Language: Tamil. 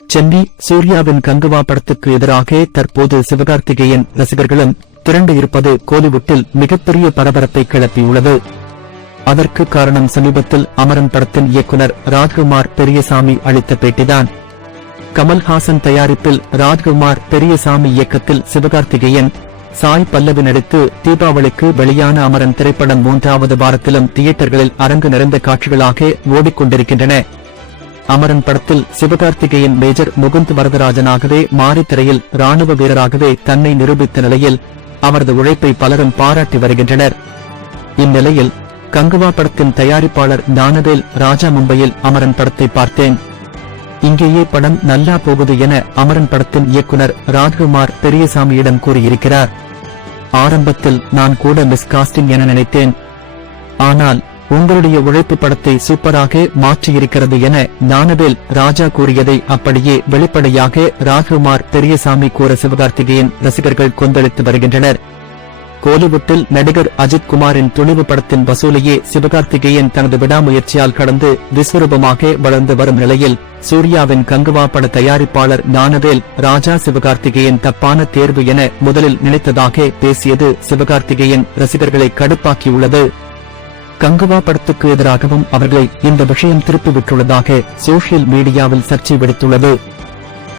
சென்னை சூர்யாவின் கங்குவா படத்துக்கு எதிராக தற்போது சிவகார்த்திகேயன் ரசிகர்களும் திரண்டு இருப்பது கோலிவுட்டில் மிகப்பெரிய பரபரப்பை கிளப்பியுள்ளது. அதற்கு காரணம் சமீபத்தில் அமரன் படத்தின் இயக்குனர் ராஜ்குமார் பெரியசாமி அளித்த பேட்டிதான். கமல்ஹாசன் தயாரிப்பில் ராஜ்குமார் பெரியசாமி இயக்கத்தில் சிவகார்த்திகேயன், சாய் பல்லவி நடித்து தீபாவளிக்கு வெளியான அமரன் திரைப்படம் 3வது வாரத்திலும் தியேட்டர்களில் அரங்கு நிறைந்த காட்சிகளாக ஓடிக்கொண்டிருக்கின்றன. அமரன் படத்தில் சிவகார்த்திகேயன் மேஜர் முகுந்த் வரதராஜனாகவே மாறி திரையில் ராணுவ வீரராகவே தன்னை நிரூபித்த நிலையில் அவரது உழைப்பை பலரும் பாராட்டி வருகின்றனர். இந்நிலையில் கங்குவா படத்தின் தயாரிப்பாளர் ஞானவேல் ராஜா மும்பையில் அமரன் படத்தை பார்த்தேன், இங்கேயே படம் நல்லா போகுது என அமரன் படத்தின் இயக்குனர் ராஜ்குமார் பெரியசாமியிடம் கூறியிருக்கிறார். ஆரம்பத்தில் நான் கூட மிஸ்காஸ்டிங் என நினைத்தேன், ஆனால் உங்களுடைய உழைப்பு படத்தை சூப்பராக மாற்றியிருக்கிறது என ஞானவேல் ராஜா கூறியதை அப்படியே வெளிப்படையாக ராஜ்குமார் பெரியசாமி கூற சிவகார்த்திகேயன் ரசிகர்கள் கொந்தளித்து வருகின்றனர். கோலிவுட்டில் நடிகர் அஜித் குமாரின் துணிவு படத்தின் வசூலையே சிவகார்த்திகேயன் தனது விடாமுயற்சியால் கடந்து விஸ்வரூபமாக வளர்ந்து வரும் நிலையில் சூர்யாவின் கங்குவா பட தயாரிப்பாளர் ஞானவேல் ராஜா சிவகார்த்திகேயன் தப்பான தேர்வு என முதலில் நினைத்ததாக பேசியது சிவகார்த்திகேயன் ரசிகர்களை கடுப்பாக்கியுள்ளது. கங்குவா படத்துக்கு எதிராகவும் அவர்களை இந்த விஷயம் திருப்பிவிட்டுள்ளதாக சோசியல் மீடியாவில் சர்ச்சை வெடித்துள்ளது.